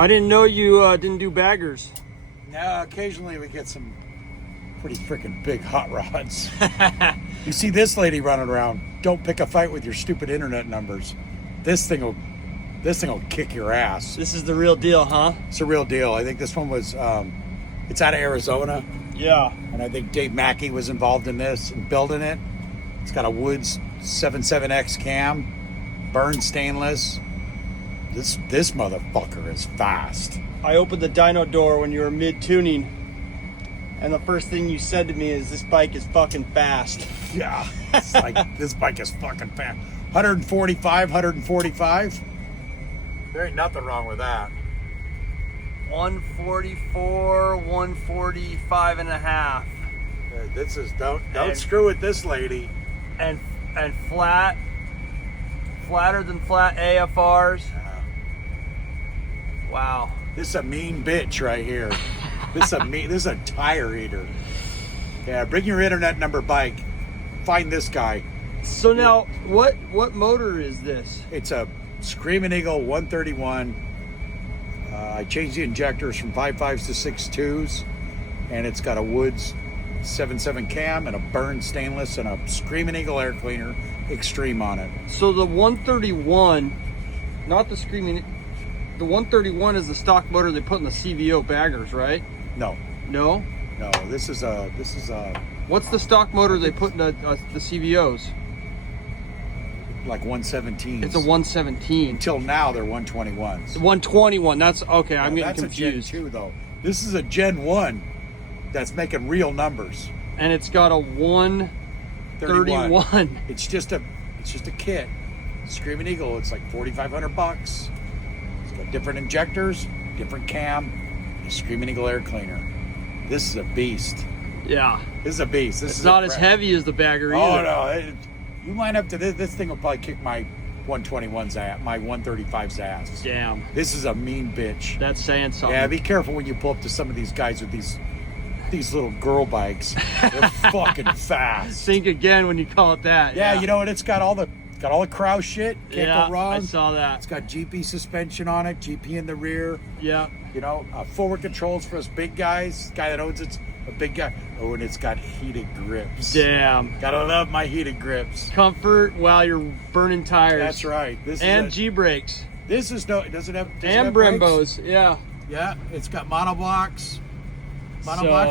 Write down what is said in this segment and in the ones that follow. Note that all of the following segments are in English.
I didn't know you didn't do baggers. No, occasionally we get some pretty freaking big hot rods. You see this lady running around, don't pick a fight with your stupid internet numbers. This thing will kick your ass. This is the real deal, huh? It's a real deal. I think this one was, it's out of Arizona. Yeah. And I think Dave Mackey was involved in this and building it. It's got a Woods 77X cam, burned stainless. This motherfucker is fast. I opened the dyno door when you were mid-tuning, and the first thing you said to me is, this bike is fucking fast. Yeah, it's like, this bike is fucking fast. 145. There ain't nothing wrong with that. 144, 145 and a half. This is, don't screw with this lady. And flatter than flat AFRs. Wow. This is a mean bitch right here. This is a tire eater. Yeah, bring your internet number bike. Find this guy. So now, what motor is this? It's a Screaming Eagle 131. I changed the injectors from 5.5s to 6.2s, and it's got a Woods 77 cam and a burned stainless and a Screaming Eagle air cleaner extreme on it. So the 131, not the Screaming, the 131 is the stock motor they put in the CVO baggers, right? No. No? No, this is a What's the stock motor they put in the CVOs? like 117. It's a 117. Until now, they're 121s. 121. That's okay. I'm getting that's confused. A Gen 2 though. This is a Gen 1 that's making real numbers. And it's got a 131. It's just a kit. Screaming Eagle. It's like $4,500. It's got different injectors, different cam, a Screaming Eagle air cleaner. This is a beast. Yeah. This is a beast. It's not as heavy as the bagger either. Oh no. You line up to this thing will probably kick my 121's ass, my 135's ass. Damn. This is a mean bitch. That's saying something. Yeah, be careful when you pull up to some of these guys with these little girl bikes. They're fucking fast. Think again when you call it that. Yeah, you know what? It's got all the Kraus shit. Can't go wrong. I saw that. It's got GP suspension on it, GP in the rear. Yeah. You know, forward controls for us big guys. Guy that owns it's a big guy. Oh, and it's got heated grips. Damn. Gotta love my heated grips. Comfort while you're burning tires. That's right. And G brakes. This is no. Does it have? And Brembos. Yeah. Yeah. It's got monoblocks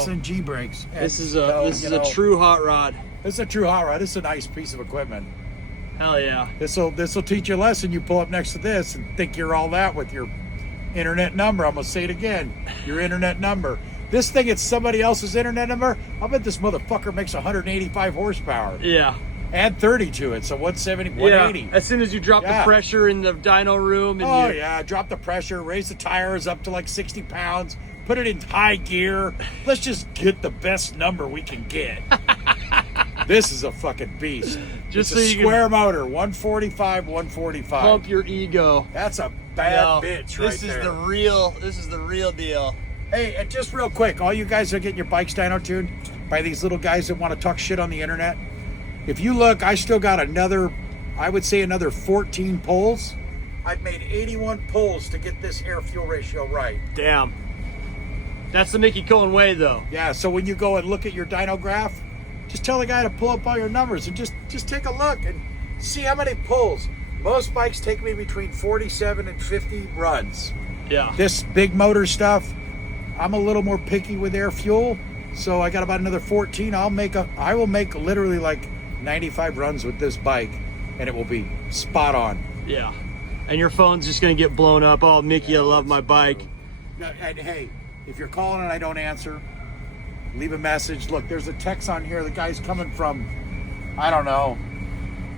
and G brakes. This is a true hot rod. This is a true hot rod. This is a nice piece of equipment. Hell yeah. This will teach you a lesson. You pull up next to this and think you're all that with your internet number. I'm gonna say it again. Your internet number. This thing, it's somebody else's internet number. I'll bet this motherfucker makes 185 horsepower. Yeah. Add 30 to it, so 170, 180. Yeah. As soon as you drop the pressure in the dyno room. And drop the pressure, raise the tires up to like 60 pounds, put it in high gear. Let's just get the best number we can get. This is a fucking beast. Just it's so a square motor, 145, 145. Pump your ego. That's a bad bitch right there. This is the real deal. Hey, and just real quick, all you guys are getting your bikes dyno tuned by these little guys that want to talk shit on the internet. If you look, I still got another 14 pulls. I've made 81 pulls to get this air-fuel ratio right. Damn. That's the Mickey Cohen way, though. Yeah, so when you go and look at your dyno graph, just tell the guy to pull up all your numbers and just take a look and see how many pulls. Most bikes take me between 47 and 50 runs. Yeah. This big motor stuff, I'm a little more picky with air fuel, so I got about another 14. I will make literally like 95 runs with this bike, and it will be spot on. Yeah. And your phone's just gonna get blown up. Oh, Mickey, I love my bike. No, and hey, if you're calling and I don't answer, leave a message. Look, there's a text on here. The guy's coming from, I don't know,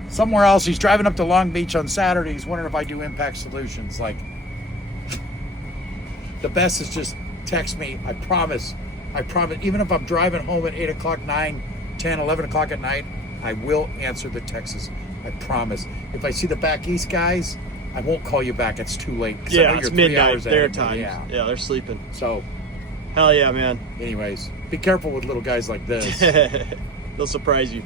somewhere else. He's driving up to Long Beach on Saturday. He's wondering if I do impact solutions. Like, the best is just text me. I promise. Even if I'm driving home at 8 o'clock, 9, 10, 11 o'clock at night, I will answer the texts. I promise. If I see the back east guys, I won't call you back. It's too late. Yeah, it's midnight their time. Yeah, they're sleeping. So, hell yeah, man. Anyways, be careful with little guys like this. They'll surprise you.